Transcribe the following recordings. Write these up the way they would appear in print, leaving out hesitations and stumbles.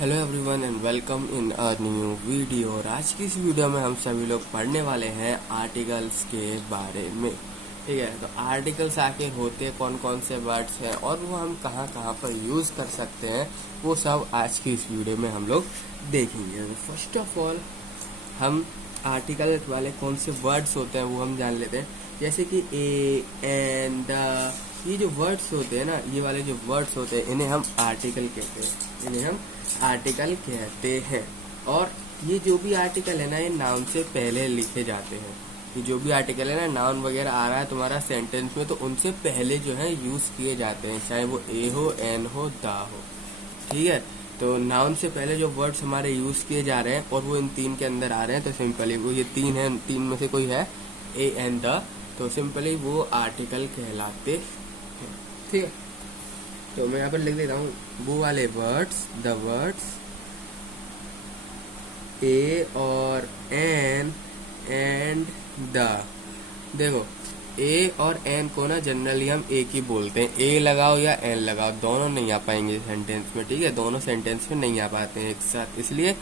Hello everyone and welcome in a new video. और आज की इस वीडियो में हम सभी लोग पढ़ने वाले हैं आर्टिकल्स के बारे में। ठीक है, तो आर्टिकल्स आके होते कौन कौन से वर्ड्स हैं और वो हम कहाँ कहाँ पर यूज़ कर सकते हैं, वो सब आज की इस वीडियो में हम लोग देखेंगे। फर्स्ट ऑफ ऑल हम आर्टिकल वाले कौन से वर्ड्स होते हैं वो हम जान लेते हैं। जैसे कि ए, एन, द, ये जो वर्ड्स होते हैं ना, ये वाले जो वर्ड्स होते हैं इन्हें हम आर्टिकल कहते हैं, इन्हें हम आर्टिकल कहते हैं। और ये जो भी आर्टिकल है ना, ये नाउन से पहले लिखे जाते हैं। ये जो भी आर्टिकल है ना, नाउन वगैरह आ रहा है तुम्हारा सेंटेंस में, तो उनसे पहले जो है यूज़ किए जाते हैं, चाहे वो ए हो, एन हो, दा हो। ठीक है, तो नाउन से पहले जो वर्ड्स हमारे यूज़ किए जा रहे हैं और वो इन तीन के अंदर आ रहे हैं, तो सिंपली वो ये तीन है, तीन में से कोई है ए, एन, द, तो सिंपली वो आर्टिकल कहलाते हैं। ठीक है, तो मैं यहाँ पर लिख देता हूँ वो वाले वर्ड्स, द वर्ड्स ए और एन एंड द। देखो, ए और एन को ना जनरली हम एक ही बोलते हैं, ए लगाओ या एन लगाओ, दोनों नहीं आ पाएंगे सेंटेंस में। ठीक है, दोनों सेंटेंस में नहीं आ पाते हैं एक साथ, इसलिए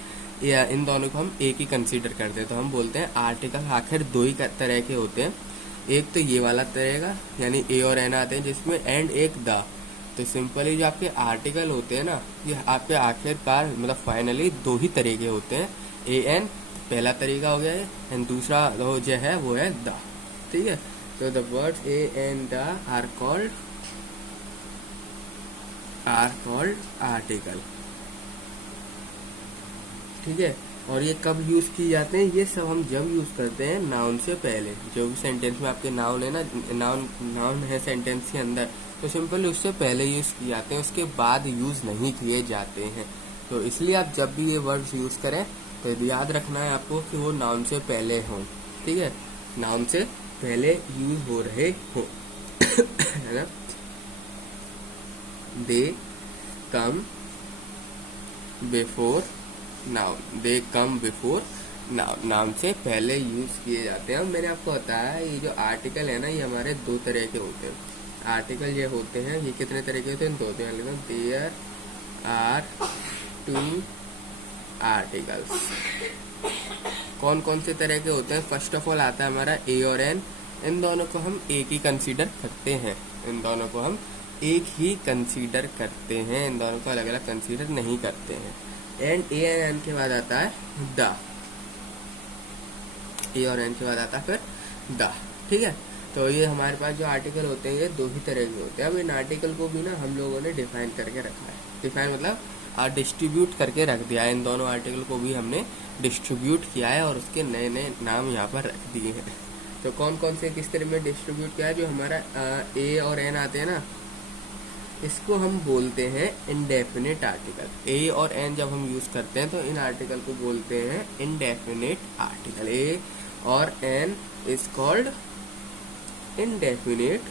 इन दोनों को हम एक ही कंसीडर करते हैं। तो हम बोलते हैं आर्टिकल आखिर दो ही तरह के होते हैं। एक तो ये वाला तरह का, यानी ए और एन आते हैं जिसमें, एंड एक द। तो सिंपली जो आपके आर्टिकल होते हैं ना, ये आपके आखिरकार मतलब फाइनली दो ही तरह के होते हैं। ए एन पहला तरीका हो गया है, एंड दूसरा जो है वो है द। ठीक है, so the words a and the are called article। ठीक है, और ये कब यूज किए जाते हैं, ये सब हम जब यूज करते हैं नाउन से पहले। जो भी सेंटेंस में आपके नाउन है ना, नाउन है सेंटेंस के अंदर, तो सिंपली उससे पहले यूज किए जाते हैं, उसके बाद यूज नहीं किए जाते हैं। तो इसलिए आप जब भी ये वर्ड्स यूज करें तो याद रखना है आपको कि वो नाउन से पहले हों। ठीक है, नाउन से पहले यूज हो रहे हो है ना। दे कम बिफोर नाउन, दे कम बिफोर नाउन, नाउन से पहले यूज किए जाते हैं। और मैंने आपको बताया ये जो आर्टिकल है ना, ये हमारे दो तरह के होते हैं। आर्टिकल ये होते हैं, ये कितने तरह के होते हैं, दो। There are two articles. कौन कौन से तरह के होते हैं? फर्स्ट ऑफ ऑल आता है हमारा ए और एन, इन दोनों को हम एक ही कंसीडर करते हैं, इन दोनों को हम एक ही कंसीडर करते हैं, इन दोनों को अलग अलग कंसीडर नहीं करते हैं। एंड ए एंड एन के बाद आता है द, ए और एन के बाद आता है फिर द। ठीक है, तो ये हमारे पास जो आर्टिकल होते हैं ये दो ही तरह के होते हैं। अब इन आर्टिकल को भी ना हम लोगों ने डिफाइन करके रखा है। डिफाइन मतलब डिस्ट्रीब्यूट करके रख दिया है। इन दोनों आर्टिकल को भी हमने डिस्ट्रीब्यूट किया है और उसके नए नए नाम यहाँ पर रख दिए हैं। तो कौन कौन से किस तरह में डिस्ट्रीब्यूट किया है? जो हमारा ए और एन आते हैं ना, इसको हम बोलते हैं इंडेफिनिट आर्टिकल। ए और एन जब हम यूज करते हैं तो इन आर्टिकल को बोलते हैं इंडेफिनिट आर्टिकल। ए और an is called indefinite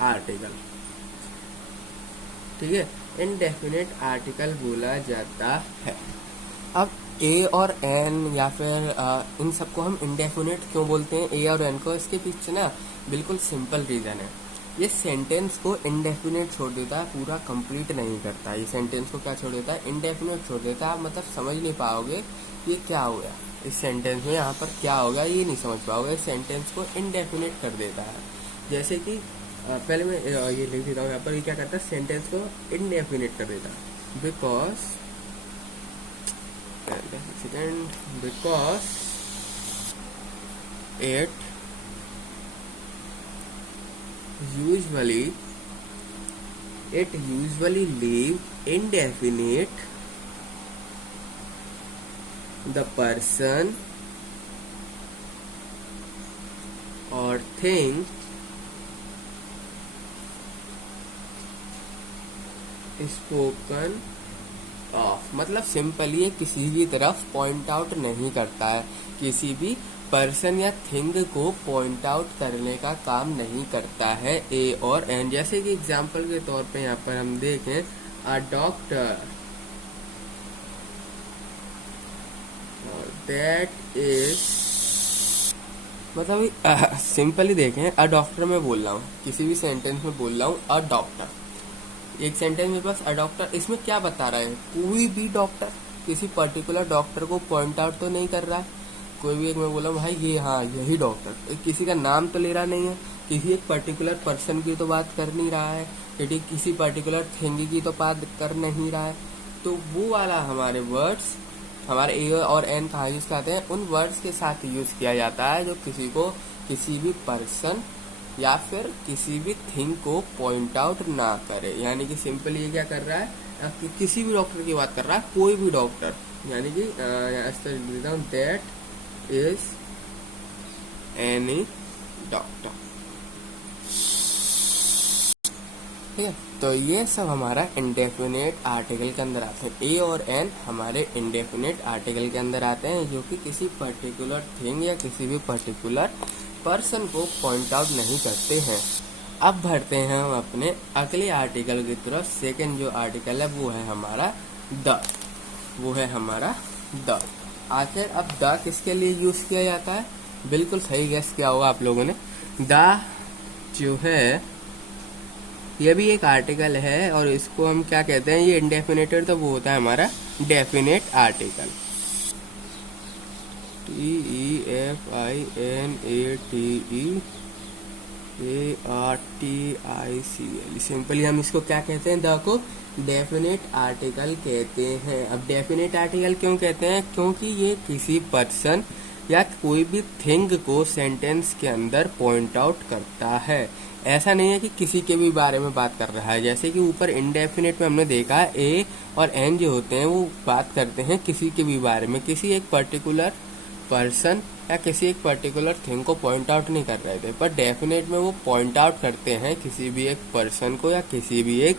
article. ठीक है, इंडेफिनिट आर्टिकल बोला जाता है। अब ए और एन या फिर इन सबको हम इंडेफिनिट क्यों बोलते हैं, ए और एन को? इसके पीछे ना बिल्कुल सिंपल रीजन है। ये सेंटेंस को इंडेफिनिट छोड़ देता है, पूरा कंप्लीट नहीं करता। ये सेंटेंस को क्या छोड़ देता है? इंडेफिनिट छोड़ देता है। आप मतलब समझ नहीं पाओगे ये क्या हो गया, इस सेंटेंस में यहाँ पर क्या होगा ये नहीं समझ पाओगे। इस सेंटेंस को इंडेफिनिट कर देता है। जैसे कि पहले मैं ये लिख देता हूँ यहाँ पर, ये क्या करता है? सेंटेंस को इंडेफिनिट कर देता है। Because it usually leave indefinite the person or thing spoken of. मतलब सिंपली ये किसी भी तरफ पॉइंट आउट नहीं करता है, किसी भी पर्सन या थिंग को पॉइंट आउट करने का काम नहीं करता है ए और एन। जैसे कि एग्जांपल के तौर पे यहाँ पर हम देखें, अ डॉक्टर दैट इज, मतलब सिंपली देखें, अ डॉक्टर में बोल रहा हूँ, किसी भी सेंटेंस में बोल रहा हूँ अ डॉक्टर, एक सेंटेंस में बस अ डॉक्टर, इसमें क्या बता रहा है, कोई भी डॉक्टर, किसी पर्टिकुलर डॉक्टर को पॉइंट आउट तो नहीं कर रहा है। कोई भी एक मैं बोला भाई ये हाँ यही डॉक्टर, किसी का नाम तो ले रहा नहीं है, किसी एक पर्टिकुलर पर्सन की तो बात कर नहीं रहा है, किसी पर्टिकुलर थिंग की तो बात कर नहीं रहा है। तो वो वाला हमारे वर्ड्स, हमारे ए और एन कहाँ यूज करते हैं, उन वर्ड्स के साथ यूज किया जाता है जो किसी को, किसी भी पर्सन या फिर किसी भी थिंग को पॉइंट आउट ना करे। यानी कि सिंपल ये क्या कर रहा है कि किसी भी डॉक्टर की बात कर रहा है, कोई भी डॉक्टर, यानी कि दैट इज एनी डॉक्टर। ठीक है, तो ये सब हमारा इंडेफिनेट आर्टिकल के अंदर आते हैं। ए और एन हमारे इंडेफिनेट आर्टिकल के अंदर आते हैं जो कि किसी पर्टिकुलर थिंग या किसी भी पर्टिकुलर पर्सन को पॉइंट आउट नहीं करते हैं। अब बढ़ते हैं हम अपने अगले आर्टिकल की तरफ। सेकंड जो आर्टिकल है वो है हमारा द, वो है हमारा द। आखिर अब द किसके लिए यूज किया जाता है, बिल्कुल सही गेस किया होगा आप लोगों ने। द जो है ये भी एक आर्टिकल है और इसको हम क्या कहते हैं, ये इंडेफिनेटेड, तो वो होता है हमारा डेफिनेट आर्टिकल। TEFINATEARTICL, सिंपली हम इसको क्या कहते हैं, द को डेफिनेट आर्टिकल कहते हैं। अब डेफिनेट आर्टिकल क्यों कहते हैं, क्योंकि ये किसी पर्सन या कोई भी थिंग को सेंटेंस के अंदर पॉइंट आउट करता है। ऐसा नहीं है कि किसी के भी बारे में बात कर रहा है, जैसे कि ऊपर इंडेफिनेट में हमने देखा ए और एन जो होते हैं वो बात करते हैं किसी के भी बारे में, किसी एक पर्टिकुलर पर्सन या किसी एक पर्टिकुलर थिंग को पॉइंट आउट नहीं कर रहे थे। पर डेफिनेट में वो पॉइंट आउट करते हैं किसी भी एक पर्सन को या किसी भी एक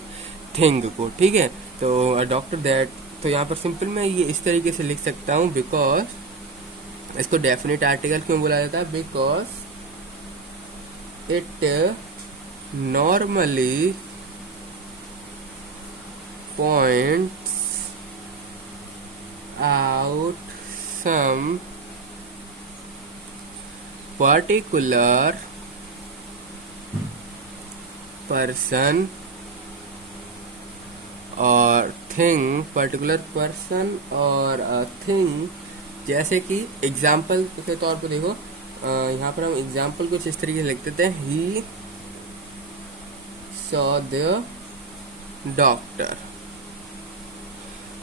थिंग को। ठीक है, तो डॉक्टर दैट, तो यहाँ पर सिंपल मैं ये इस तरीके से लिख सकता हूँ, बिकॉज इसको डेफिनेट आर्टिकल क्यों बोला जाता है, because it normally points out some particular person और थिंग, पर्टिकुलर पर्सन और थिंग। जैसे कि एग्जाम्पल के तौर पे देखो, यहाँ पर हम एग्जाम्पल कुछ इस तरीके से लिख देते हैं, he saw the doctor,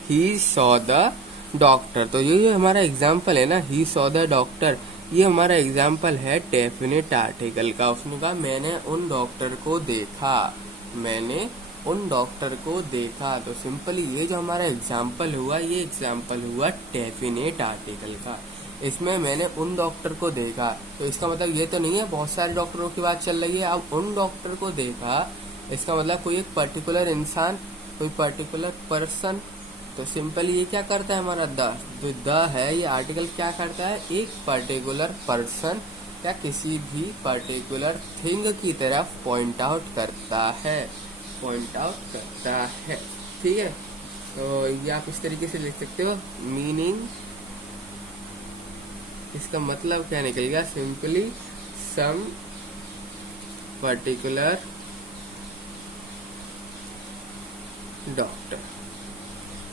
he saw the doctor. तो ये हमारा एग्जाम्पल है ना, ही सॉ द डॉक्टर, ये हमारा एग्जाम्पल है डेफिनेट आर्टिकल का। उसने कहा मैंने उन डॉक्टर को देखा, मैंने उन डॉक्टर को देखा। तो सिंपली ये जो हमारा एग्जाम्पल हुआ, ये एग्जाम्पल हुआ डेफिनेट आर्टिकल का। इसमें मैंने उन डॉक्टर को देखा, तो इसका मतलब ये तो नहीं है बहुत सारे डॉक्टरों की बात चल रही है। अब उन डॉक्टर को देखा, इसका मतलब कोई एक पर्टिकुलर इंसान, कोई पर्टिकुलर पर्सन। तो सिंपली ये क्या करता है हमारा द, तो द है ये आर्टिकल क्या करता है, एक पर्टिकुलर पर्सन या किसी भी पर्टिकुलर थिंग की तरफ पॉइंट आउट करता है, पॉइंट आउट करता है। ठीक है, तो ये आप इस तरीके से लिख सकते हो। मीनिंग, इसका मतलब क्या निकलेगा, सिंपली सम पर्टिकुलर डॉक्टर,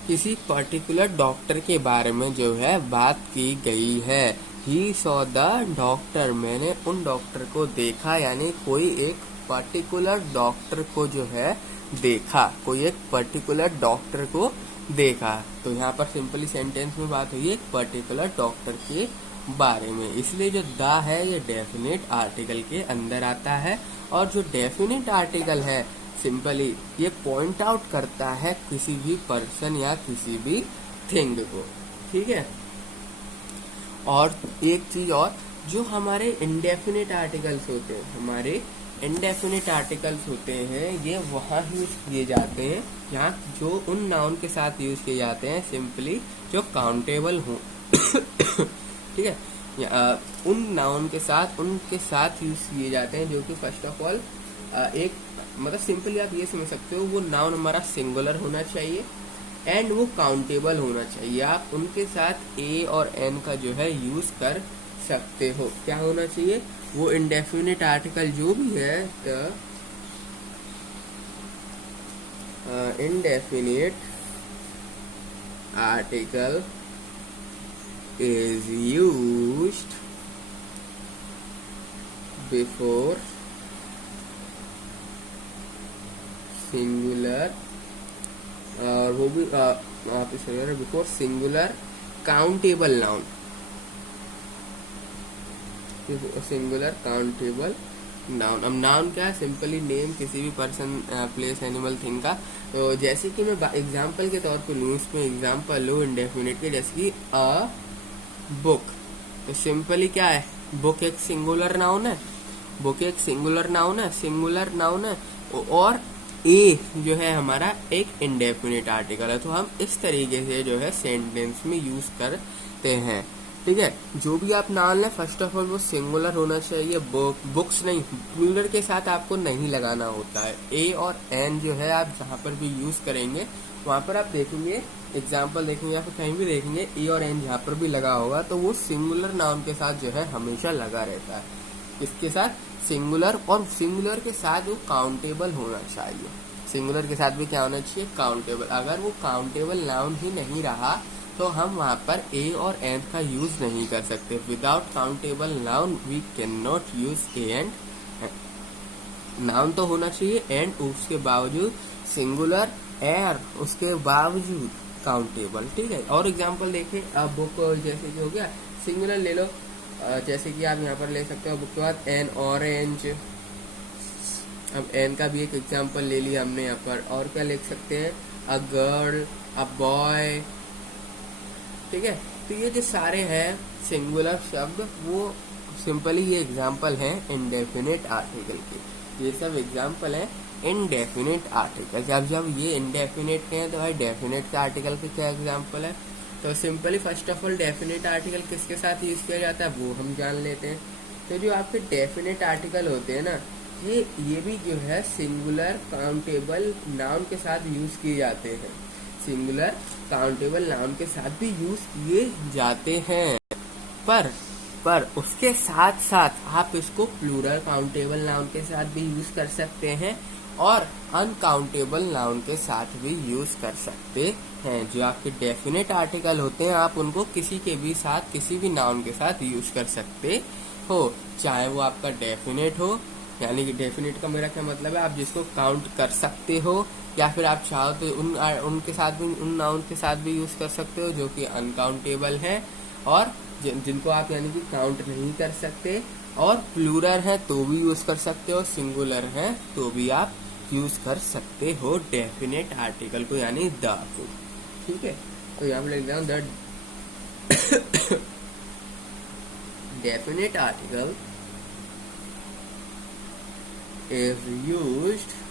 किसी पर्टिकुलर डॉक्टर के बारे में जो है बात की गई है। ही सॉ द डॉक्टर, मैंने उन डॉक्टर को देखा, यानी कोई एक पर्टिकुलर डॉक्टर को जो है देखा, कोई एक पर्टिकुलर डॉक्टर को देखा। तो यहाँ पर सिंपली सेंटेंस में बात हुई है एक पर्टिकुलर डॉक्टर के बारे में, इसलिए जो द है ये डेफिनेट आर्टिकल के अंदर आता है। और जो डेफिनेट आर्टिकल है सिंपली ये पॉइंट आउट करता है किसी भी पर्सन या किसी भी थिंग को। ठीक है, और एक चीज और, जो हमारे इंडेफिनेट आर्टिकल्स होते हैं, हमारे इंडेफिनेट आर्टिकल्स होते हैं, ये वहाँ यूज किए जाते हैं यहाँ जो उन नाउन के साथ यूज किए जाते हैं सिंपली जो काउंटेबल हो। ठीक है, उन नाउन के साथ, उनके साथ यूज किए जाते हैं जो कि फर्स्ट ऑफ ऑल एक, मतलब सिंपली आप ये समझ सकते हो, वो नाउन हमारा सिंगुलर होना चाहिए एंड वो काउंटेबल होना चाहिए। आप उनके साथ ए और एन का जो है यूज कर सकते हो। क्या होना चाहिए, वो इंडेफिनिट आर्टिकल जो भी है, indefinite article is used before singular और वो भी आप before singular countable noun, singular countable noun. अब नाउन क्या है? सिंपली नेम किसी भी पर्सन, प्लेस, एनिमल, थिंग का। तो जैसे कि मैं एग्जांपल के तौर पे लूँ, इसमें एग्जांपल लो इंडेफिनिट के, जैसे कि अ बुक। तो सिंपली क्या है? बुक एक सिंगुलर नाउन है, बुक एक सिंगुलर नाउन है, सिंगुलर नाउन है, और ए जो है हमारा एक इंडेफिनिट आर्टिकल है। तो हम इस तरीके से जो है सेंटेंस में यूज करते हैं। ठीक है, जो भी आप नाउन लें, फर्स्ट ऑफ ऑल वो सिंगुलर होना चाहिए। बुक्स नहीं, प्लूरल के साथ आपको नहीं लगाना होता है। ए और एन जो है आप जहाँ पर भी यूज करेंगे वहां पर आप देखेंगे, एग्जाम्पल देखेंगे या फिर कहीं भी देखेंगे, ए और एन जहाँ पर भी लगा होगा तो वो सिंगुलर नाउन के साथ जो है हमेशा लगा रहता है। इसके साथ सिंगुलर, और सिंगुलर के साथ वो काउंटेबल होना चाहिए। सिंगुलर के साथ भी क्या होना चाहिए? काउंटेबल। अगर वो काउंटेबल नाउन ही नहीं रहा तो हम वहाँ पर ए और एन का यूज नहीं कर सकते। Without countable noun we can not use a and. Noun तो होना चाहिए एंड उसके बावजूद सिंगुलर, एर उसके बावजूद काउंटेबल। ठीक है, और एग्जांपल देखें, अब बुक जैसे कि हो गया सिंगुलर ले लो, जैसे कि आप यहाँ पर ले सकते हो बुक के बाद एन ऑरेंज। अब एन का भी एक एग्जांपल ले लिया हमने यहाँ पर, और क्या लिख सकते हैं? A girl, a boy. ठीक है, तो ये जो सारे हैं सिंगुलर शब्द, वो सिंपली ये एग्जांपल हैं इंडेफिनिट आर्टिकल के। ये सब एग्जांपल हैं इनडेफिनिट आर्टिकल। जब ये इनडेफिनिट के हैं तो भाई डेफिनेट आर्टिकल के क्या एग्जांपल है? तो simply first of all definite article किसके साथ यूज किया जाता है वो हम जान लेते हैं। तो जो आपके डेफिनेट आर्टिकल होते हैं ना, ये भी जो है सिंगुलर काउंटेबल नाउन के साथ यूज किए जाते हैं। सिंगुलर काउंटेबल नाउन के साथ भी यूज किए जाते हैं, पर उसके साथ साथ आप इसको प्लूरल काउंटेबल नाउन के साथ भी यूज कर सकते हैं और अनकाउंटेबल नाउन के साथ भी यूज कर सकते हैं। जो आपके डेफिनेट आर्टिकल होते हैं आप उनको किसी के भी साथ, किसी भी नाउन के साथ यूज कर सकते हो, चाहे वो आपका डेफिनेट हो, यानी कि डेफिनेट का मेरा क्या मतलब है, आप जिसको काउंट कर सकते हो, या फिर आप चाहो तो उनके साथ भी, उन नाउन के साथ भी यूज कर सकते हो जो कि अनकाउंटेबल है और जिनको आप यानी कि काउंट नहीं कर सकते, और प्लूरल है तो भी यूज कर सकते हो, सिंगुलर है तो भी आप यूज कर सकते हो डेफिनेट आर्टिकल को, यानी द को। ठीक है, तो यहाँ पे लिख रहा हूँ the definite article is used.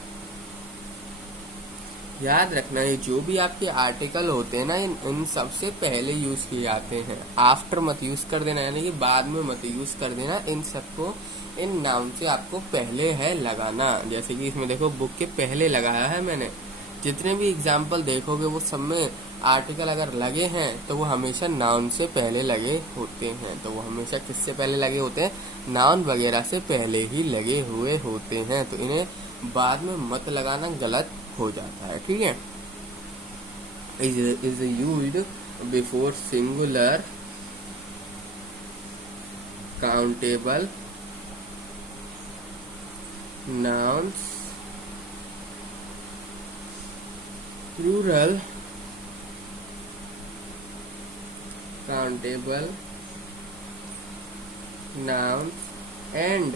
याद रखना है जो भी आपके आर्टिकल होते हैं ना, इन सबसे पहले यूज किए जाते हैं। आफ्टर मत यूज कर देना, यानी कि बाद में मत यूज कर देना। इन सबको, इन नाउन से आपको पहले है लगाना। जैसे कि इसमें देखो बुक के पहले लगाया है मैंने। जितने भी एग्जाम्पल देखोगे वो सब में आर्टिकल अगर लगे हैं तो वो हमेशा नाउन से पहले लगे होते हैं। तो वो हमेशा किससे पहले लगे होते हैं? नाउन वगैरह से पहले ही लगे हुए होते हैं। तो इन्हें बाद में मत लगाना, गलत हो जाता है। ठीक है, is used before singular countable nouns, plural countable nouns and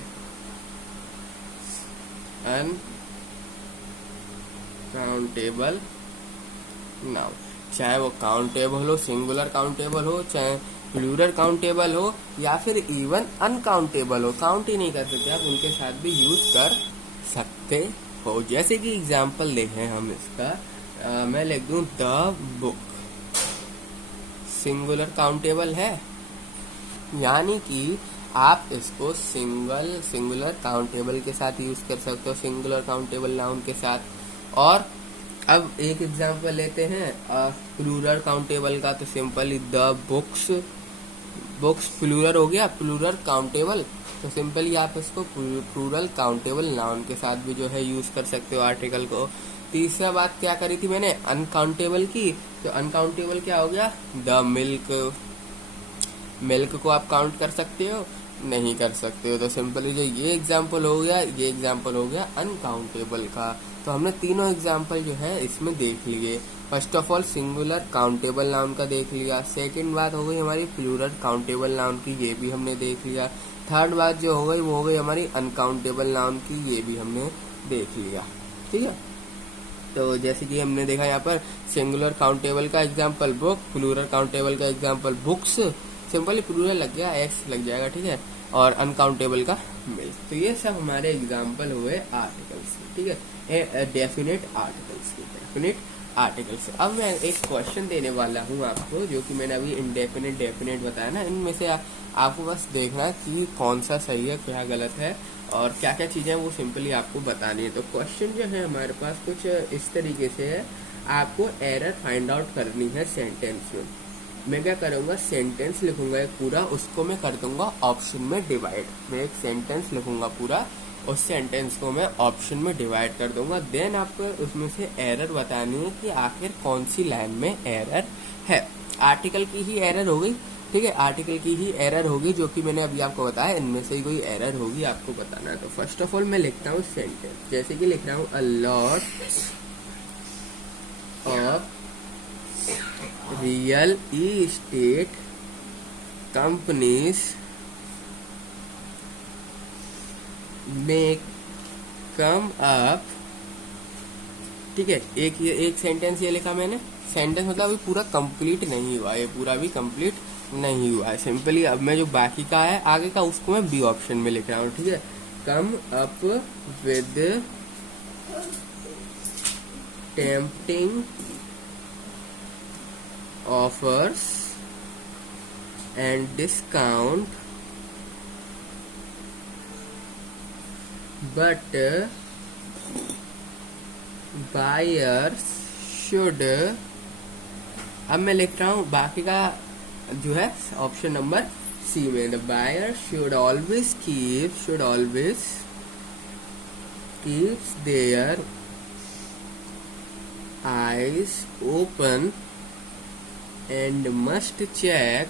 uncountable noun. चाहे वो काउंटेबल हो, सिंगुलर काउंटेबल हो, चाहे प्लूरल काउंटेबल हो, या फिर इवन अनकाउंटेबल हो, काउंट ही नहीं कर सकते आप, उनके साथ भी यूज कर सकते हो। जैसे कि एग्जांपल देखें हम इसका, मैं लिख दूं द बुक। सिंगुलर काउंटेबल है, यानी कि आप इसको सिंगुलर काउंटेबल के साथ यूज कर सकते हो, सिंगुलर काउंटेबल नाउन के साथ। और अब एक एग्जांपल लेते हैं प्लूरल काउंटेबल का, तो simply the books. Books plural हो गया, प्लूरल काउंटेबल, तो सिंपली आप इसको प्लूरल काउंटेबल नाउन के साथ भी जो है यूज कर सकते हो आर्टिकल को। तीसरा बात क्या करी थी मैंने, अनकाउंटेबल की। तो अनकाउंटेबल क्या हो गया, द मिल्क, मिल्क को आप काउंट कर सकते हो, नहीं कर सकते हो। तो सिंपली जो ये एग्जाम्पल हो गया, ये एग्जाम्पल हो गया अनकाउंटेबल का। तो हमने तीनों एग्जाम्पल जो है इसमें देख लिए। First of all singular countable noun का देख लिया। सेकंड बात हो गई हमारी प्लूरल काउंटेबल नाउन की, ये भी हमने देख लिया। थर्ड बात जो हो गई वो हो गई हमारी अनकाउंटेबल नाउन की, ये भी हमने देख लिया। ठीक है, तो जैसे कि हमने देखा यहाँ पर सिंगुलर काउंटेबल का एग्जाम्पल बुक, प्लूरल काउंटेबल का एग्जाम्पल बुक्स, सिंपली प्लूरल लग गया, एक्स लग जाएगा, ठीक है, और अनकाउंटेबल का मिल्क। तो ये सब हमारे एग्जाम्पल हुए आर्टिकल्स, ठीक है, डेफिनेट आर्टिकल्स के, डेफिनेट आर्टिकल्स। अब मैं एक क्वेश्चन देने वाला हूँ आपको, जो कि मैंने अभी इनडेफिनेट डेफिनेट बताया ना, इनमें से आपको बस देखना कि कौन सा सही है, क्या गलत है, और क्या क्या चीज़ें वो सिंपली आपको बतानी है। तो क्वेश्चन जो है हमारे पास कुछ इस तरीके से है, आपको एरर फाइंड आउट करनी है सेंटेंस में। मैं क्या करूँगा, सेंटेंस लिखूंगा एक पूरा, उसको मैं कर दूंगा ऑप्शन में डिवाइड। मैं एक सेंटेंस लिखूंगा पूरा, उस सेंटेंस को मैं ऑप्शन में डिवाइड कर दूंगा। देन आपको उसमें से एरर बतानी है कि आखिर कौन सी लाइन में एरर है। आर्टिकल की ही एरर हो गई, ठीक है, आर्टिकल की ही एरर होगी, जो कि मैंने अभी आपको बताया। इनमें से ही कोई एरर होगी, आपको बताना है। तो फर्स्ट ऑफ ऑल मैं लिखता हूँ सेंटेंस, जैसे कि लिख रहा हूँ a lot of real estate companies में कम अप, ठीक है, एक सेंटेंस ये लिखा मैंने। सेंटेंस मतलब अभी पूरा कंप्लीट नहीं हुआ, ये पूरा भी कंप्लीट नहीं हुआ है। सिंपली अब मैं जो बाकी का है आगे का, उसको मैं बी ऑप्शन में लिख रहा हूँ, ठीक है। कम up with tempting offers and discount but buyers should, अब मैं लिख रहा हूँ बाकी का जो है ऑप्शन नंबर सी में, the buyer should always keeps their eyes open and must check,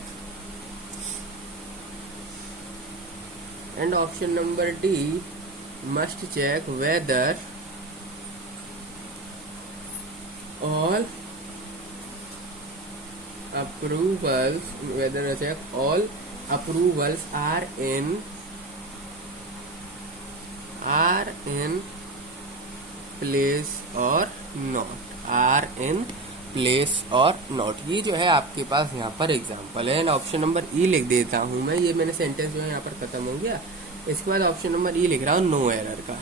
and option number D must check whether all approvals are in place or not, ये जो है आपके पास यहाँ पर एग्जाम्पल है। ऑप्शन नंबर ई लिख देता हूँ मैं, ये मैंने सेंटेंस जो है यहाँ पर खत्म हो गया। इसके बाद ऑप्शन नंबर ई लिख रहा हूँ नो एरर का,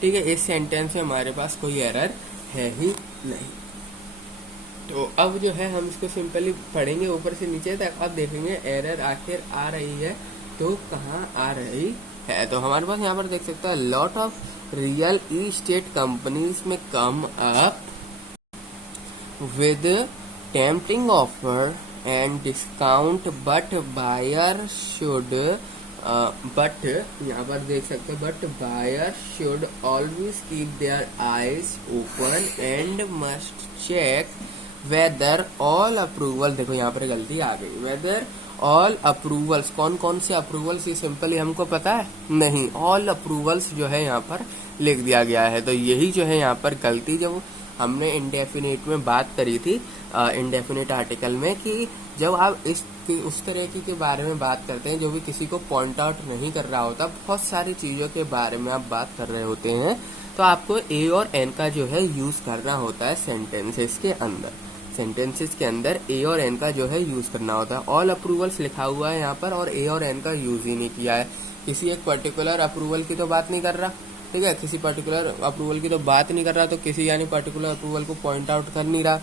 ठीक है। इस सेंटेंस में हमारे पास कोई एरर है ही नहीं। तो अब जो है हम इसको सिंपली पढ़ेंगे ऊपर से नीचे तक, अब देखेंगे एरर आखिर आ रही है तो कहाँ आ रही है। तो हमारे पास यहाँ पर देख सकते हैं, lot of real estate companies में come up with tempting offer and discount but buyer should, but यहाँ पर देख सकते हैं, but buyer should always keep their eyes open and must check whether all approval, देखो यहाँ पर गलती आ गई, वेदर ऑल अप्रूवल्स, कौन कौन से अप्रूवल्स, ये सिंपली हमको पता है नहीं, ऑल अप्रूवल्स जो है यहाँ पर लिख दिया गया है। तो यही जो है यहाँ पर गलती, जब हमने इंडेफिनेट में बात करी थी, इंडेफिनेट आर्टिकल में, कि जब आप उस तरह के बारे में बात करते हैं जो भी किसी को पॉइंट आउट नहीं कर रहा होता, बहुत सारी चीज़ों के बारे में आप बात कर रहे होते हैं, तो आपको ए और एन का जो है यूज़ करना होता है सेंटेंसेस के अंदर। सेंटेंसेस के अंदर ए और एन का जो है यूज़ करना होता है। ऑल अप्रूवल्स लिखा हुआ है यहाँ पर और ए और एन का यूज़ ही नहीं किया है। किसी एक पर्टिकुलर अप्रूवल की तो बात नहीं कर रहा, ठीक है, किसी पर्टिकुलर अप्रूवल की तो बात नहीं कर रहा, तो किसी यानी पर्टिकुलर अप्रूवल को पॉइंट आउट कर नहीं रहा,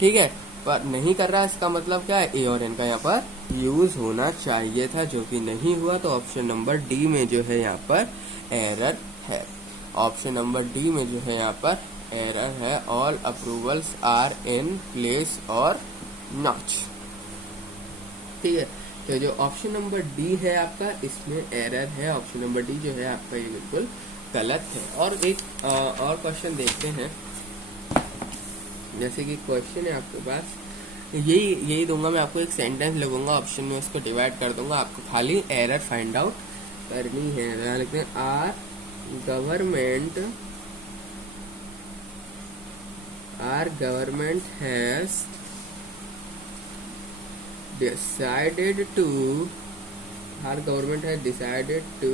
ठीक है, पर नहीं कर रहा, इसका मतलब क्या है, ए और एन का यहाँ पर यूज होना चाहिए था, जो कि नहीं हुआ। तो ऑप्शन नंबर डी में जो है यहाँ पर एरर है। ऑप्शन नंबर डी में जो है यहाँ पर एरर है, all approvals are in place और नॉट, ठीक है। तो जो ऑप्शन नंबर डी है आपका, इसमें एरर है। ऑप्शन नंबर डी जो है आपका ये बिल्कुल गलत है। और एक और क्वेश्चन देखते हैं, जैसे कि क्वेश्चन है आपके पास, यही यही दूंगा मैं आपको, एक सेंटेंस लगूंगा ऑप्शन में, उसको डिवाइड कर दूंगा, आपको खाली एरर फाइंड आउट करनी है। यहाँ लिखते हैं our government has decided to our government has decided to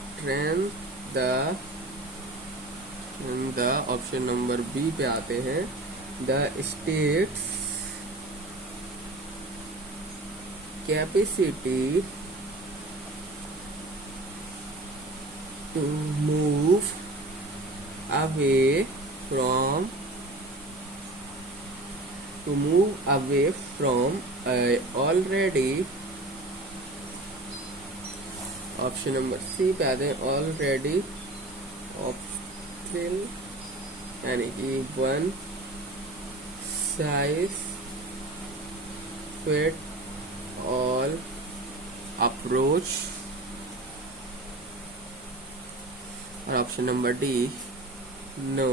strengthen the option number B पे आते हैं, the state's capacity to move away from already, option number C पे आते हैं ऑलरेडी ऑप्शन, यानी कि one size fit all approach, और option number D no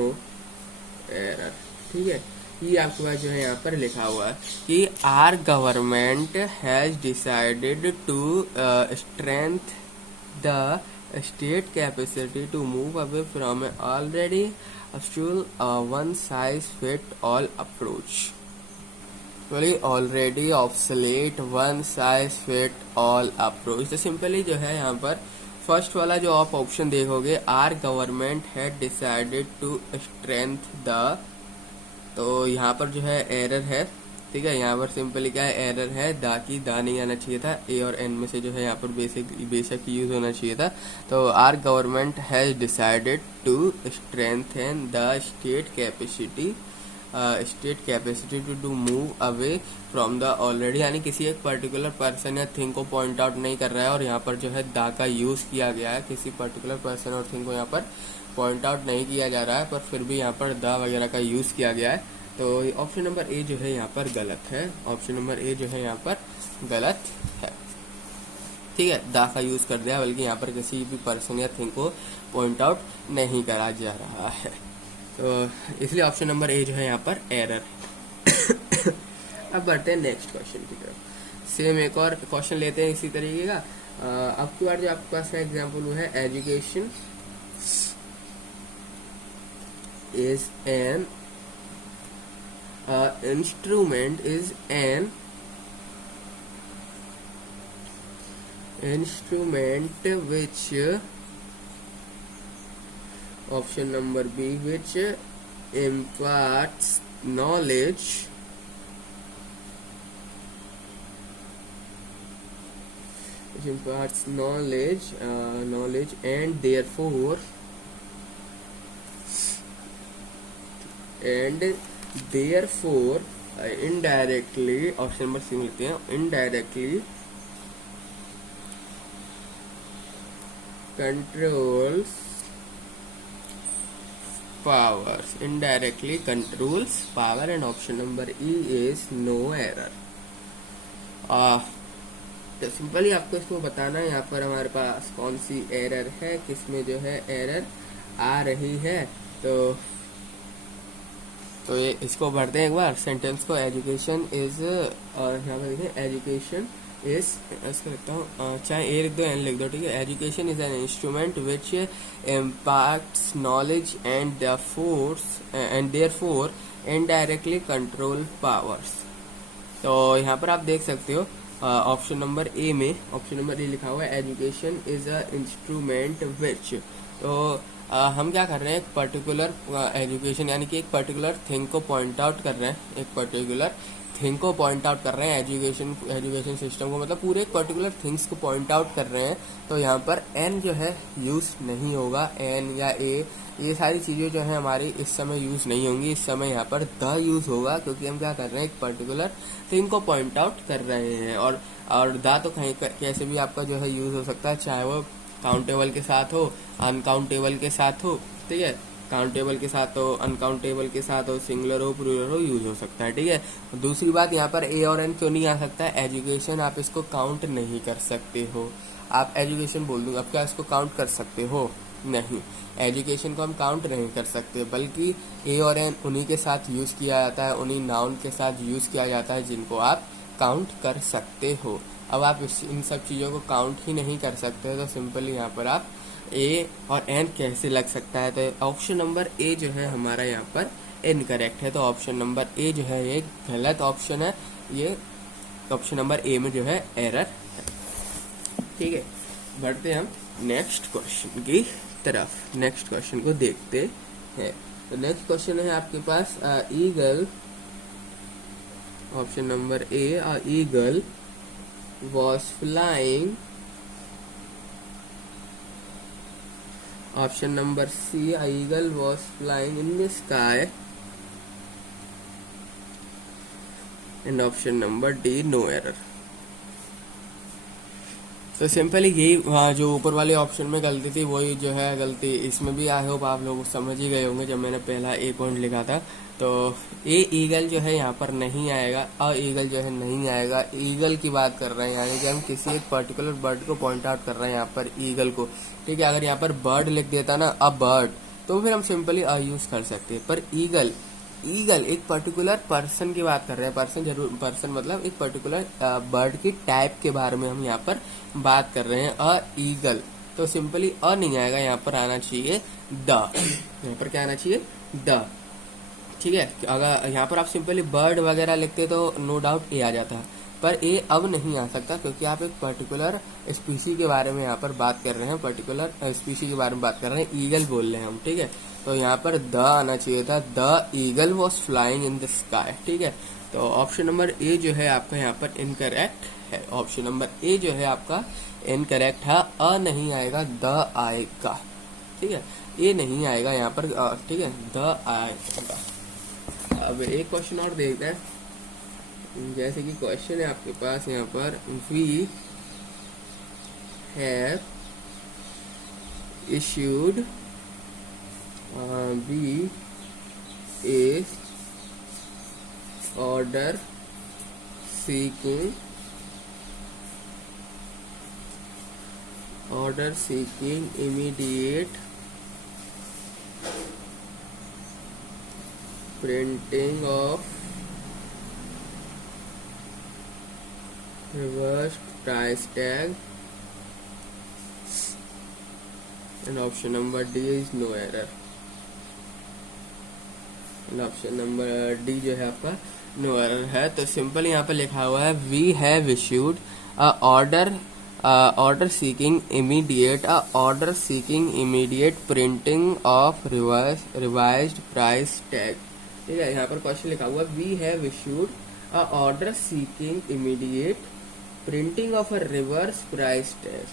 error. ठीक है, ये आपके पास जो है यहाँ पर लिखा हुआ है कि our government has decided to strength the state capacity to move away from already one size fit all approach. Already obsolete one size fit all approach. तो सिंपली जो है यहाँ पर फर्स्ट वाला जो आप ऑप्शन देखोगे, our government had decided to strength the, तो यहाँ पर जो है एरर है। ठीक है, यहाँ पर सिंपली क्या है, एरर है, दा की दा नहीं आना चाहिए था, ए और एन में से जो है यहाँ पर बेशक यूज होना चाहिए था। तो our government has decided to strengthen the state capacity to move away from the already, यानी किसी एक पर्टिकुलर पर्सन या थिंग को पॉइंट आउट नहीं कर रहा है, और यहाँ पर जो है दा का यूज किया गया है, किसी पर्टिकुलर पर्सन और थिंग को यहाँ पर पॉइंट आउट नहीं किया जा रहा है, पर फिर भी यहाँ पर द वगैरह का यूज किया गया है। तो ऑप्शन नंबर ए जो है यहाँ पर गलत है, ऑप्शन नंबर ए जो है यहाँ पर गलत है। ठीक है, दा का यूज कर दिया, बल्कि यहाँ पर किसी भी पर्सन या थिंग को पॉइंट आउट नहीं करा जा रहा है, तो इसलिए ऑप्शन नंबर ए जो है यहाँ पर एरर है। अब बढ़ते हैं नेक्स्ट क्वेश्चन की तरफ। सेम एक और क्वेश्चन लेते हैं इसी तरीके का। अब की बार जो आपके पास का एग्जाम्पल वो है, education is an instrument which option number B, which imparts knowledge and therefore indirectly, option number C में लिखते हैं, indirectly controls power, and option number E is no error। तो सिंपली आपको इसको बताना है, यहाँ पर हमारे पास कौन सी एरर है, किसमें जो है एरर आ रही है। तो ये इसको भरते हैं एक बार सेंटेंस को। एजुकेशन इज, और यहाँ पर देखें एजुकेशन इज, इसको लिखता हूँ, चाहे ए लिख दो एन लिख दो, ठीक है। Education is an instrument which impacts knowledge and therefore indirectly control powers. तो यहाँ पर आप देख सकते हो ऑप्शन नंबर ए में, ऑप्शन नंबर ए लिखा हुआ है education is a instrument which. तो हम क्या कर रहे हैं, एक पर्टिकुलर एजुकेशन यानी कि एक पर्टिकुलर थिंग को पॉइंट आउट कर रहे हैं, एक पर्टिकुलर थिंग को पॉइंट आउट कर रहे हैं, एजुकेशन सिस्टम को, मतलब पूरे एक पर्टिकुलर थिंग्स को पॉइंट आउट कर रहे हैं। तो यहाँ पर एन जो है यूज नहीं होगा, एन या ए, ये सारी चीज़ें जो है हमारी इस समय यूज नहीं होंगी, इस समय यहाँ पर द यूज होगा, क्योंकि हम क्या कर रहे हैं, एक पर्टिकुलर थिंग को पॉइंट आउट कर रहे हैं। और द तो कहीं कैसे भी आपका जो है यूज हो सकता है, चाहे वो काउंटेबल के साथ हो, अनकाउंटेबल के साथ हो, ठीक है, काउंटेबल के साथ हो, अनकाउंटेबल के साथ हो, सिंगुलर हो, प्लूरल हो, यूज हो सकता है, ठीक है। दूसरी बात, यहाँ पर ए और एन क्यों नहीं आ सकता है, एजुकेशन आप इसको काउंट नहीं कर सकते हो, आप एजुकेशन बोल दूंगा, आप क्या इसको काउंट कर सकते हो, नहीं, एजुकेशन को हम काउंट नहीं कर सकते, बल्कि ए और एन उन्हीं के साथ यूज़ किया जाता है, उन्हीं नाउन के साथ यूज़ किया जाता है जिनको आप काउंट कर सकते हो। अब आप इन सब चीज़ों को काउंट ही नहीं कर सकते तो सिंपली यहाँ पर आप ए और एन कैसे लग सकता है, तो ऑप्शन नंबर ए जो है हमारा यहाँ पर इनकरेक्ट है। तो ऑप्शन नंबर ए जो है ये गलत ऑप्शन है, ये ऑप्शन नंबर ए में जो है एरर है। ठीक है, बढ़ते हम नेक्स्ट क्वेश्चन की तरफ, नेक्स्ट क्वेश्चन को देखते हैं। तो नेक्स्ट क्वेश्चन है आपके पास eagle, option number A, eagle was flying, option number C, a eagle was flying in the sky, and option number D, no error। तो सिंपली यही जो ऊपर वाले ऑप्शन में गलती थी वही जो है गलती इसमें भी, आई होप आप लोग समझ ही गए होंगे जब मैंने पहला ए पॉइंट लिखा था। तो ए ईगल जो है यहाँ पर नहीं आएगा, ईगल जो है नहीं आएगा। ईगल की बात कर रहे हैं, यानी कि हम किसी एक पर्टिकुलर बर्ड को पॉइंट आउट कर रहे हैं यहाँ पर, ईगल को। ठीक है, अगर यहाँ पर बर्ड लिख देता ना, अ बर्ड, तो फिर हम सिंपली यूज कर सकते हैं। पर ईगल, ईगल एक पर्टिकुलर पर्सन की बात कर रहे हैं, पर्सन जरूर, पर्सन मतलब एक पर्टिकुलर बर्ड की टाइप के बारे में हम यहाँ पर बात कर रहे हैं, अ ईगल। तो सिंपली अ नहीं आएगा, यहाँ पर आना चाहिए द, यहाँ पर क्या आना चाहिए, द। ठीक है, अगर यहाँ पर आप सिंपली बर्ड वगैरह लिखते तो नो डाउट ए आ जाता है, पर ए अब नहीं आ सकता क्योंकि आप एक पर्टिकुलर स्पीसी के बारे में यहाँ पर बात कर रहे हैं, पर्टिकुलर स्पीसी के बारे में बात कर रहे हैं, ईगल बोल रहे हैं हम। ठीक है, तो यहाँ पर द आना चाहिए था, the eagle was flying in the sky. ठीक है, तो ऑप्शन नंबर ए जो है आपका यहाँ पर इनकरेक्ट है, ऑप्शन नंबर ए जो है आपका इनकरेक्ट है, अ नहीं आएगा, द आएगा। ठीक है, ए नहीं आएगा यहाँ पर, ठीक है, द आएगा। अब एक क्वेश्चन और देखते हैं, जैसे कि क्वेश्चन है आपके पास यहाँ पर, we have issued be a order seeking immediate printing of reversed price tag, and option number D is no error, and option number D जो है आपका नो एरर है। तो सिंपल यहाँ पर लिखा हुआ है, we have issued order seeking immediate printing of revised price tag. ठीक है, यहाँ पर क्वेश्चन लिखा हुआ है, we have issued order seeking immediate printing of a reverse price tag.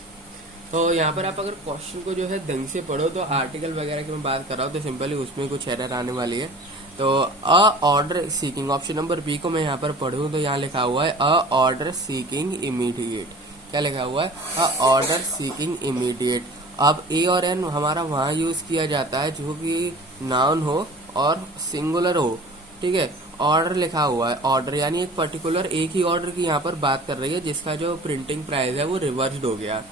तो यहाँ पर आप अगर क्वेश्चन को जो है ढंग से पढ़ो तो आर्टिकल वगैरह की मैं बात कर रहा हूँ तो सिंपली उसमें कुछ एरर आने वाली है। तो a order seeking, option number B को मैं यहाँ पर पढ़ूँ तो यहाँ लिखा हुआ है, अ ऑर्डर सीकिंग इमीडिएट। क्या लिखा हुआ है, अ ऑर्डर सीकिंग इमीडिएट। अब ए और एन हमारा वहाँ यूज किया जाता है जो कि नाउन हो और सिंगुलर हो। ठीक है, ऑर्डर लिखा हुआ है, ऑर्डर यानी एक पर्टिकुलर एक ही ऑर्डर की यहाँ पर बात कर रही है जिसका जो प्रिंटिंग प्राइस है वो रिवर्स्ड हो गया,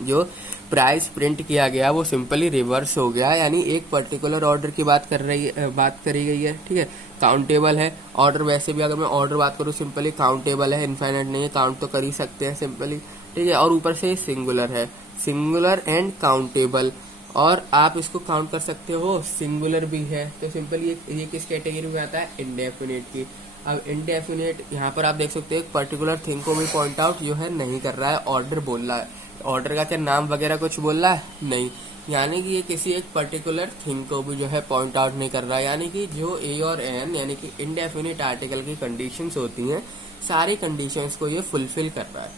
जो प्राइस प्रिंट किया गया वो सिंपली रिवर्स हो गया, यानी एक पर्टिकुलर ऑर्डर की बात करी गई है। ठीक है, काउंटेबल है ऑर्डर, वैसे भी अगर मैं ऑर्डर बात करूँ सिंपली काउंटेबल है, इनफाइनाइट नहीं है, काउंट तो कर ही सकते हैं सिंपली। ठीक है, और ऊपर से सिंगुलर है, सिंगुलर एंड काउंटेबल, और आप इसको काउंट कर सकते हो, सिंगुलर भी है। तो सिंपली ये किस कैटेगरी में आता है, इंडेफिनिट की। अब इंडेफिनिट यहाँ पर आप देख सकते हो एक पर्टिकुलर थिंग को भी पॉइंट आउट जो है नहीं कर रहा है, ऑर्डर बोल रहा है, ऑर्डर का क्या नाम वगैरह कुछ बोल रहा है नहीं, यानी कि ये किसी एक पर्टिकुलर थिंग को भी जो है पॉइंट आउट नहीं कर रहा है। यानी कि जो ए और एन यानी कि इंडेफिनिट आर्टिकल की कंडीशंस होती हैं, सारी कंडीशंस को ये फुलफिल कर रहा है,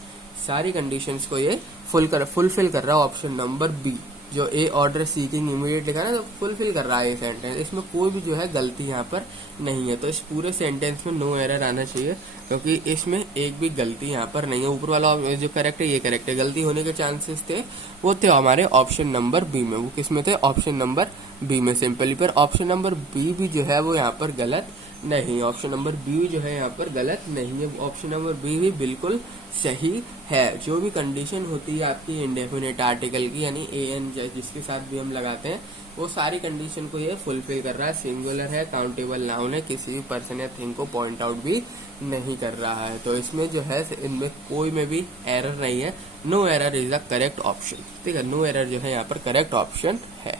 सारी कंडीशंस को ये फुलफिल कर रहा है। ऑप्शन नंबर बी जो ए ऑर्डर सीकिंग इमीडिएट लिखा है ना, तो फुलफिल कर रहा है ये सेंटेंस, इसमें कोई भी जो है गलती यहाँ पर नहीं है। तो इस पूरे सेंटेंस में नो एरर आना चाहिए क्योंकि इसमें एक भी गलती यहाँ पर नहीं है। ऊपर वाला जो करेक्ट है ये करेक्ट है, गलती होने के चांसेस थे वो थे हमारे ऑप्शन नंबर बी में, वो किस में थे, ऑप्शन नंबर बी में सिंपली, पर ऑप्शन नंबर बी भी जो है वो यहाँ पर गलत नहीं, ऑप्शन नंबर बी जो है यहाँ पर गलत नहीं है, ऑप्शन नंबर बी भी बिल्कुल सही है। जो भी कंडीशन होती है आपकी इंडेफिनिट आर्टिकल की, यानी ए एन जिसके साथ भी हम लगाते हैं, वो सारी कंडीशन को ये फुलफिल कर रहा है। सिंगुलर है, काउंटेबल नाउन है, किसी भी पर्सन या थिंग को पॉइंट आउट भी नहीं कर रहा है। तो इसमें जो है इनमें कोई में भी एरर नहीं है। No error is the correct option. ठीक है, नो एरर जो है यहाँ पर करेक्ट ऑप्शन है।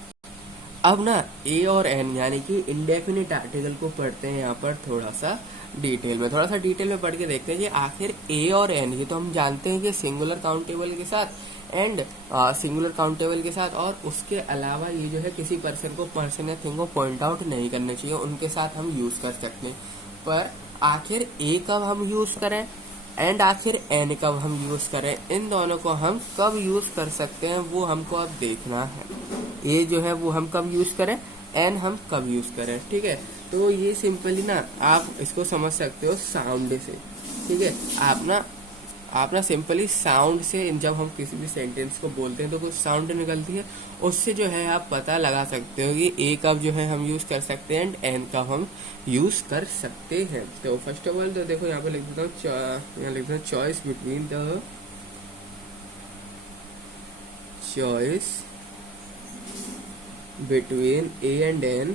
अब ना ए और एन यानी कि इंडेफिनिट आर्टिकल को पढ़ते हैं यहाँ पर थोड़ा सा डिटेल में पढ़ के देखते हैं कि आखिर ए और एन, ये तो हम जानते हैं कि सिंगुलर काउंटेबल के साथ एंड सिंगुलर काउंटेबल के साथ, और उसके अलावा ये जो है किसी पर्सन या थिंग को पॉइंट आउट नहीं करना चाहिए, उनके साथ हम यूज कर सकते हैं। पर आखिर ए कब हम यूज करें एंड आखिर एन कब हम यूज करें, इन दोनों को हम कब यूज कर सकते हैं वो हमको अब देखना है। ए जो है वो हम कब यूज करें, एन हम कब यूज करें। ठीक है, तो ये सिंपली ना आप इसको समझ सकते हो साउंड से। ठीक है, आप ना सिंपली साउंड से, जब हम किसी भी सेंटेंस को बोलते हैं तो कुछ साउंड निकलती है, उससे जो है आप पता लगा सकते हो कि ए कब जो है हम यूज कर सकते हैं एंड एन कब हम यूज कर सकते हैं। तो फर्स्ट ऑफ ऑल तो देखो यहाँ पर लिख देता हूँ, यहाँ लिख देता हूँ choice between the choice between A and N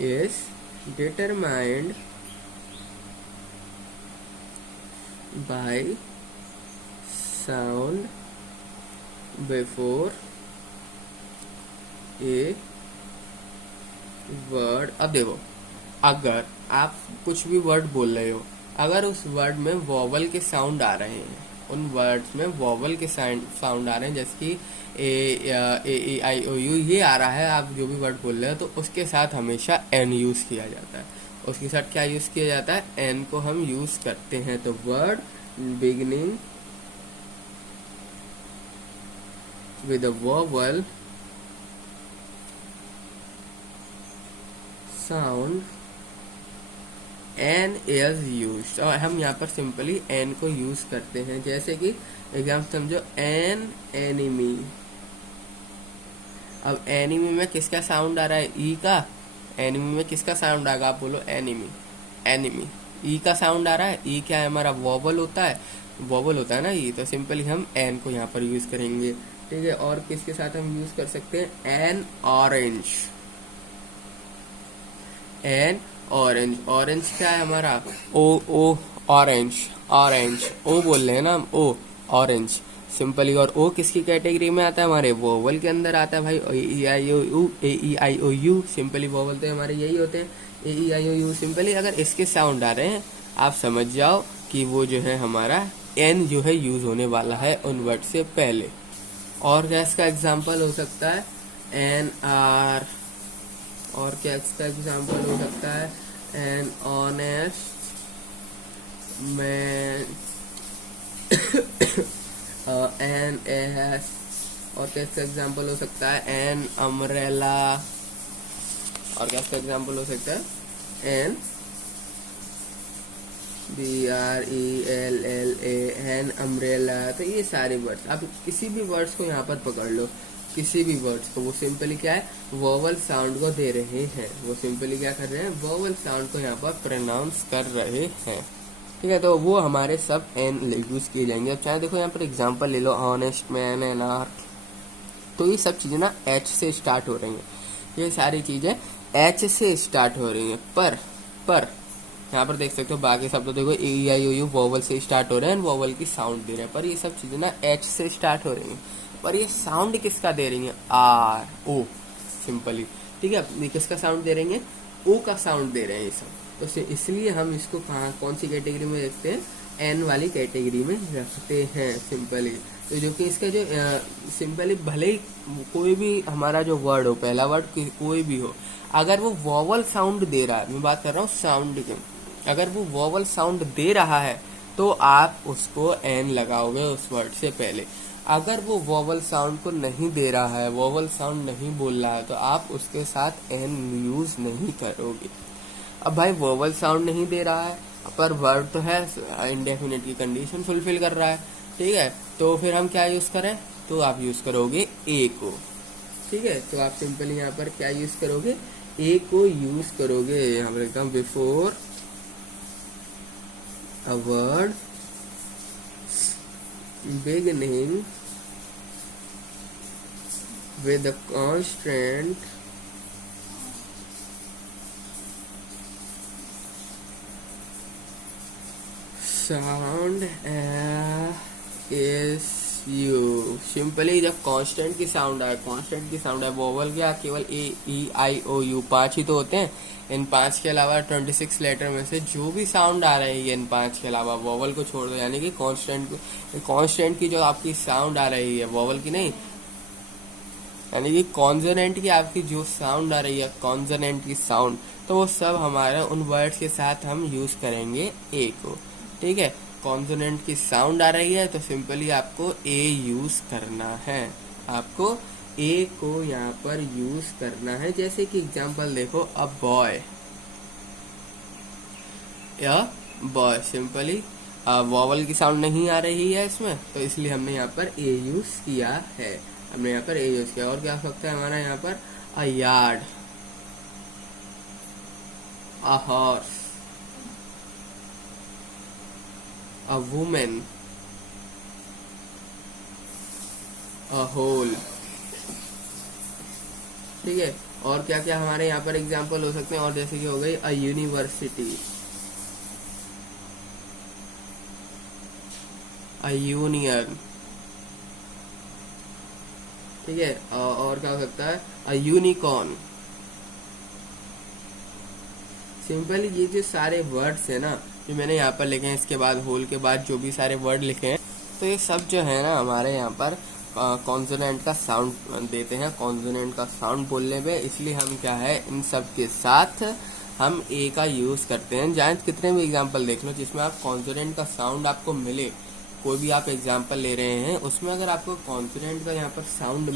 is determined by sound before a word। अब देखो, अगर आप कुछ भी वर्ड बोल रहे हो, अगर उस वर्ड में वॉवल के साउंड आ रहे हैं, उन वर्ड्स में वॉवल के साउंड आ रहे हैं, जैसे कि ए आई ओ यू ये आ रहा है, आप जो भी वर्ड बोल रहे हो, तो उसके साथ हमेशा एन यूज किया जाता है। उसके साथ क्या यूज किया जाता है, एन को हम यूज करते हैं। तो word beginning with a vowel sound an is use, और हम यहाँ पर सिंपली एन को यूज करते हैं। जैसे कि एग्जाम्पल समझो, एन एनिमी। अब एनिमी में किसका साउंड आ रहा है, ई का। एनिमी में किसका साउंड आएगा, आप बोलो एनिमी, एनिमी। ई का साउंड आ रहा है, ई क्या है हमारा, वॉवल होता है ना ई, तो सिंपली हम एन को यहाँ पर यूज करेंगे। ठीक है, और किसके साथ हम यूज कर सकते हैं, N orange. N orange, orange क्या है हमारा, ओ ऑरेंज, ओ बोल रहे हैं ना हम, ओ ऑरेंज सिंपली। और ओ किसकी कैटेगरी में आता है, हमारे वोवल के अंदर आता है भाई। ए ई आई ओ यू सिंपली वोवल तो हमारे यही होते हैं, ए ई आई ओ यू। सिंपली अगर इसके साउंड आ रहे हैं, आप समझ जाओ कि वो जो है हमारा एन जो है यूज होने वाला है उन वर्ड से पहले। और क्या इसका एग्जाम्पल हो सकता है, एन आर। और क्या इसका एग्जाम्पल हो सकता है, an honest man, an S. और क्या इसका एग्जाम्पल हो सकता है, एन अम्ब्रेला। और क्या इसका एग्जाम्पल हो सकता है, एन BRELLA, एन अम्ब्रेला। तो ये सारे वर्ड्स, आप किसी भी वर्ड्स को यहाँ पर पकड़ लो, किसी भी वर्ड्स को, वो सिंपली क्या है, वोवल साउंड को दे रहे हैं। वो सिंपली क्या कर रहे हैं, वोवल साउंड को यहाँ पर प्रोनाउंस कर रहे हैं। ठीक है, तो वो हमारे सब एन यूज किए जाएंगे। अब चाहे देखो यहाँ पर एग्जांपल ले लो, ऑनेस्ट मैन, एन आर। तो ये सब चीजें ना एच से स्टार्ट हो रही हैं, ये सारी चीजें एच से स्टार्ट हो रही हैं। पर यहाँ पर देख सकते हो बाकी सब तो देखो ए आई ओ यू वोवल से स्टार्ट हो रहे हैं, वोवल की साउंड दे रहे हैं, पर ये सब चीजें ना एच से स्टार्ट हो रही हैं। पर ये साउंड किसका दे रही है, आर ओ सिंपली। ठीक है, ये किसका साउंड दे रही है, ओ का साउंड दे रहे हैं ये सब। तो इसलिए हम इसको कौन सी कैटेगरी में रखते हैं, एन वाली कैटेगरी में रखते हैं सिंपली। तो जो कि इसका जो सिंपली भले ही कोई भी हमारा जो वर्ड हो, पहला वर्ड कोई भी हो, अगर वो वोवल साउंड दे रहा है, मैं बात कर रहा हूँ साउंड की, अगर वो वोवल साउंड दे रहा है तो आप उसको एन लगाओगे उस वर्ड से पहले। अगर वो वोवल साउंड को नहीं दे रहा है, वोवल साउंड नहीं बोल रहा है, तो आप उसके साथ एन यूज नहीं करोगे। अब भाई वोवल साउंड नहीं दे रहा है पर वर्ड तो है, इंडेफिनिट की कंडीशन फुलफिल कर रहा है। ठीक है, तो फिर हम क्या यूज करें, तो आप यूज करोगे ए को। ठीक है, तो आप सिंपली यहाँ पर क्या यूज करोगे, ए को यूज करोगे। यहाँ पर लिखता हूँ before a word beginning with a constant sound is you। Simply जब कांस्टेंट की साउंड है वोवल क्या केवल ए ई आई ओ यू 5 ही तो होते हैं। इन 5 के अलावा 26 लेटर में से जो भी साउंड आ रही है इन 5 के अलावा वोवल को छोड़ दो, यानी कि कांस्टेंट की जो आपकी साउंड आ रही है वोवल की नहीं, यानी कि कॉन्सोनेंट की आपकी जो साउंड आ रही है कॉन्सोनेंट की साउंड, तो वो सब हमारे उन वर्ड्स के साथ हम यूज करेंगे ए को। ठीक है, कॉन्सोनेंट की साउंड आ रही है तो सिंपली आपको ए यूज करना है, आपको ए को यहाँ पर यूज करना है। जैसे कि एग्जांपल देखो, a boy, boy simply vowel की साउंड नहीं आ रही है इसमें, तो इसलिए हमने यहाँ पर ए यूज किया है, हमने यहाँ पर ए यूज किया। और क्या हो सकता है हमारा यहाँ पर, a yard, a horse, a women, a hole. ठीक है, और क्या क्या हमारे यहाँ पर एग्जाम्पल हो सकते हैं, और जैसे कि हो गई अ यूनिवर्सिटी, अ यूनियन। ठीक है, और क्या हो सकता है, अ यूनिकॉर्न। सिंपली ये जो सारे वर्ड्स है ना जो मैंने यहाँ पर लिखे हैं, इसके बाद होल के बाद जो भी सारे वर्ड लिखे हैं, तो ये सब जो है ना हमारे यहाँ पर कॉन्सोनेंट का साउंड देते हैं, कॉन्सोनेंट का साउंड बोलने पे, इसलिए हम क्या है इन सब के साथ हम ए का यूज करते हैं। जहाँ कितने भी एग्जाम्पल देख लो जिसमें आप कॉन्सोनेंट का साउंड आपको मिले, कोई भी आप एग्जाम्पल ले रहे हैं उसमें अगर आपको कॉन्सोनेंट का यहाँ पर साउंड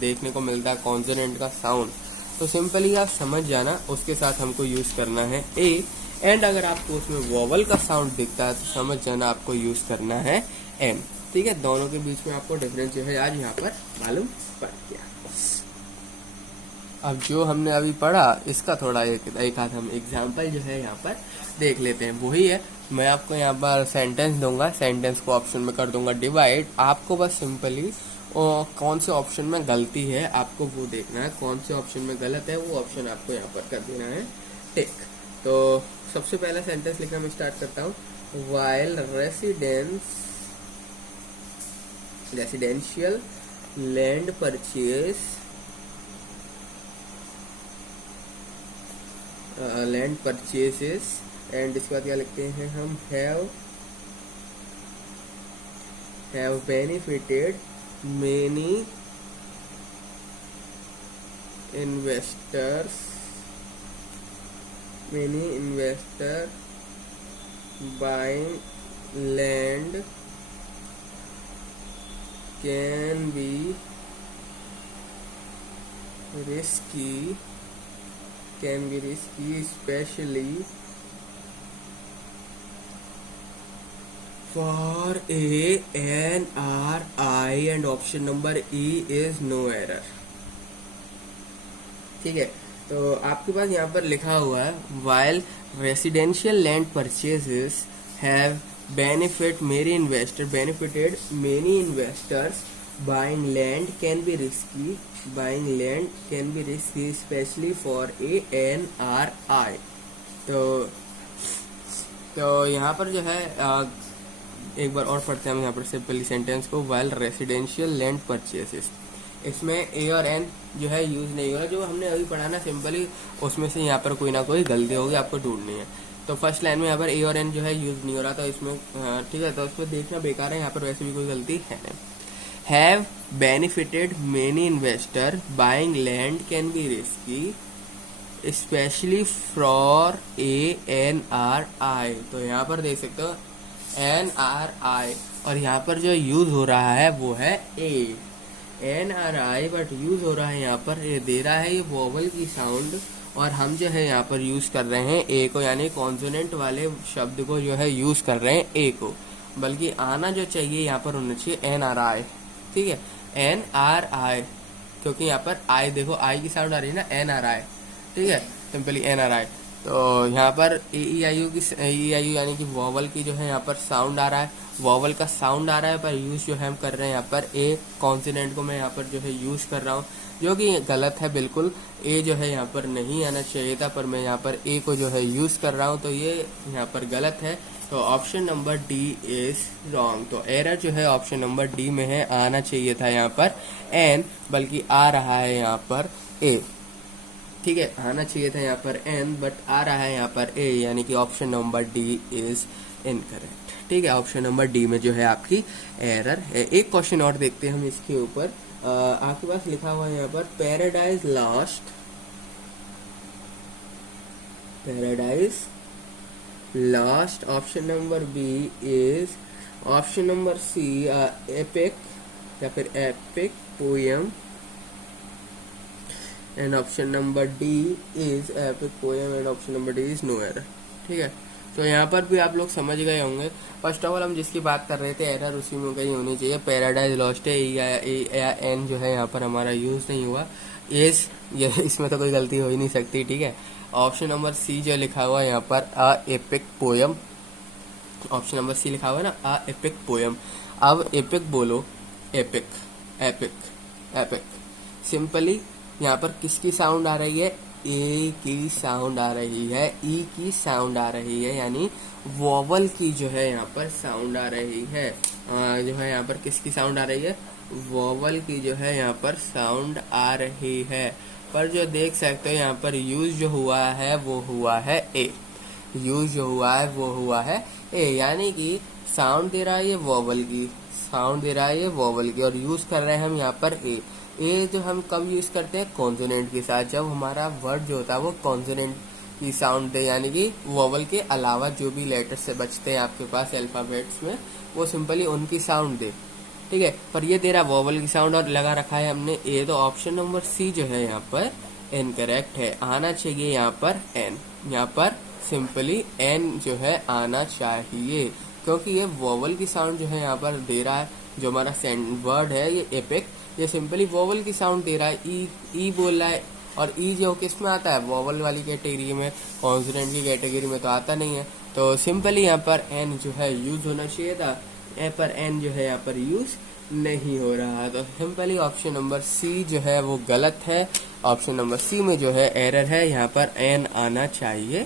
देखने को मिलता है, कॉन्सोनेंट का साउंड, तो सिंपली आप समझ जाना उसके साथ हमको यूज करना है ए। एंड अगर आपको उसमें वोवल का साउंड दिखता है तो समझ जाना आपको यूज करना है एम। ठीक है, दोनों के बीच में आपको डिफरेंस जो है आज यहाँ पर मालूम पड़ गया। अब जो हमने अभी पढ़ा इसका थोड़ा एक आध हम एग्जाम्पल जो है यहाँ पर देख लेते हैं। वही है, मैं आपको यहाँ पर सेंटेंस दूंगा, सेंटेंस को ऑप्शन में कर दूंगा डिवाइड, आपको बस सिंपली कौन से ऑप्शन में गलती है आपको वो देखना है, कौन से ऑप्शन में गलत है वो ऑप्शन आपको यहाँ पर कर देना है टिक। तो सबसे पहला सेंटेंस लिखना मैं स्टार्ट करता हूँ, while residential land purchase land purchases, and इसके बाद क्या लिखते हैं हम, have benefited many investor buying land can be risky especially for ANRI, and option number E is no error। ठीक है, तो आपके पास यहाँ पर लिखा हुआ है while residential land purchases have benefited many investors, buying land can be risky especially for ANRI। तो यहाँ पर जो है एक बार और पढ़ते हैं हम यहाँ पर सिंपली सेंटेंस को, वाइल रेसिडेंशियल लैंड परचेसेस, इसमें ए और एन जो है यूज नहीं हो रहा, जो हमने अभी पढ़ा ना सिंपली उसमें से यहाँ पर कोई ना कोई गलती होगी आपको ढूंढनी है। तो फर्स्ट लाइन में यहाँ पर ए और एन जो है यूज नहीं हो रहा था इसमें, ठीक है, तो उसको देखना बेकार है, यहाँ पर वैसे भी कोई गलती है नहीं। Have benefited many investor buying land can be risky specially for ANRI, तो यहाँ पर देख सकते हो NRI, और यहाँ पर जो यूज हो रहा है वो है ए, NRI, बट यूज हो रहा है यहाँ पर ये दे रहा है ये वोवल की साउंड, और हम जो है यहाँ पर यूज कर रहे हैं ए को, यानी कॉन्सोनेंट वाले शब्द को जो है यूज कर रहे हैं ए को, बल्कि आना जो चाहिए यहाँ पर होना चाहिए NRI। ठीक है, NRI, क्योंकि यहाँ पर आई, देखो आई की साउंड आ रही है ना, एन आ रहा है, ठीक है, सिंपली एन आ रहा है। तो यहाँ पर ए ई आई यू की, ए ई आई यू यानी कि वॉवल की जो है यहाँ पर साउंड आ रहा है, वॉवल का साउंड आ रहा है, पर यूज जो है हम कर रहे हैं यहाँ पर ए कॉन्सिनेंट को मैं यहाँ पर जो है यूज कर रहा हूँ, जो कि गलत है बिल्कुल। ए जो है यहाँ पर नहीं आना चाहिए था, पर मैं यहाँ पर ए को जो है यूज कर रहा हूँ, तो ये यहाँ पर गलत है। तो option number D is wrong. तो एरर जो है ऑप्शन नंबर डी में है, आना चाहिए था यहाँ पर एन, बल्कि आ रहा है यहाँ पर ए, ठीक है, आना चाहिए था यहाँ पर एन बट आ रहा है यहाँ पर ए, यानी कि option number D is incorrect, ठीक है। ऑप्शन नंबर डी में जो है आपकी एरर है। एक क्वेश्चन और देखते हैं हम इसके ऊपर। आपके पास लिखा हुआ है यहाँ पर Paradise Lost, Paradise Lost, option number B is option number C epic या फिर epic poem, and option number D is epic poem, and option number D is no error, ठीक है। तो यहाँ पर भी आप लोग समझ गए होंगे। फर्स्ट ऑफ ऑल हम जिसकी बात कर रहे थे एरर उसी में कहीं होनी चाहिए, पैराडाइज लॉस्ट है, या एन जो है यहाँ पर हमारा यूज नहीं हुआ, एस ये इसमें तो कोई गलती हो ही नहीं सकती, ठीक है। ऑप्शन नंबर सी जो लिखा हुआ है यहाँ पर a epic poem, option number C लिखा हुआ है ना अ एपिक पोएम। अब एपिक बोलो, एपिक एपिक एपिक, सिंपली यहाँ पर किसकी साउंड आ रही है, ए की साउंड आ रही है, ई की साउंड आ रही है, यानी वोवल की जो है यहाँ पर साउंड आ रही है। जो है यहाँ पर किसकी साउंड आ रही है, वोवल की जो है यहाँ पर साउंड आ रही है। पर जो देख सकते हो यहाँ पर यूज जो हुआ है वो हुआ है ए, यूज जो हुआ है वो हुआ है ए, यानी कि साउंड दे रहा है ये वोवल की, साउंड दे रहा है ये वोवल की, और यूज कर रहे हैं हम यहाँ पर ए। ए जो हम कब यूज करते हैं, कॉन्सोनेंट के साथ, जब हमारा वर्ड जो होता है वो कॉन्सोनेंट की साउंड दे, यानी कि वोवल के अलावा जो भी लेटर से बचते हैं आपके पास अल्फाबेट्स में, वो सिंपली उनकी साउंड दे, ठीक है। पर ये दे रहा वोवल की साउंड और लगा रखा है हमने ए, तो ऑप्शन नंबर सी जो है यहाँ पर इनकरेक्ट है। आना चाहिए यहाँ पर एन, यहाँ पर सिंपली एन जो है आना चाहिए, क्योंकि ये वोवल की साउंड जो है यहाँ पर दे रहा है। जो हमारा वर्ड है ये एपिक, ये सिंपली वोवल की साउंड दे रहा है, ई बोल रहा है, और ई जो किस में आता है, वोवल वाली कैटेगरी में, कॉन्सोनेंट की कैटेगरी में तो आता नहीं है। तो सिंपली यहाँ पर एन जो है यूज होना चाहिए था, ए पर एन जो है यहाँ पर यूज नहीं हो रहा। तो सिंपली ऑप्शन नंबर सी जो है वो गलत है। ऑप्शन नंबर सी में जो है एरर है, यहाँ पर एन आना चाहिए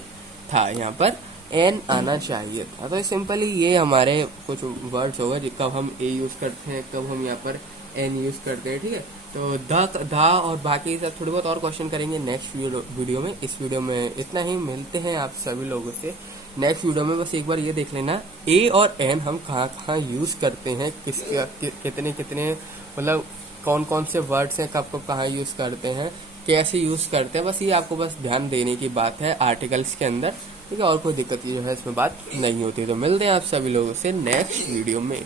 था, यहाँ पर एन आना चाहिए था। तो सिंपली ये हमारे कुछ वर्ड्स होगा जो कब हम ए यूज करते हैं, कब हम यहाँ पर एन यूज करते हैं, ठीक है। तो धा और बाकी सब थोड़ी बहुत और क्वेश्चन करेंगे नेक्स्ट वीडियो में। इस वीडियो में इतना ही, मिलते हैं आप सभी लोगों से नेक्स्ट वीडियो में। बस एक बार ये देख लेना ए और एन हम कहाँ कहाँ यूज करते हैं, कितने कितने, मतलब कौन कौन से वर्ड्स हैं, कब कब कहाँ यूज करते हैं, कैसे यूज करते हैं, बस ये आपको बस ध्यान देने की बात है आर्टिकल्स के अंदर, ठीक है। और कोई दिक्कत की जो है इसमें बात नहीं होती। तो मिलते हैं आप सभी लोगों से नेक्स्ट वीडियो में।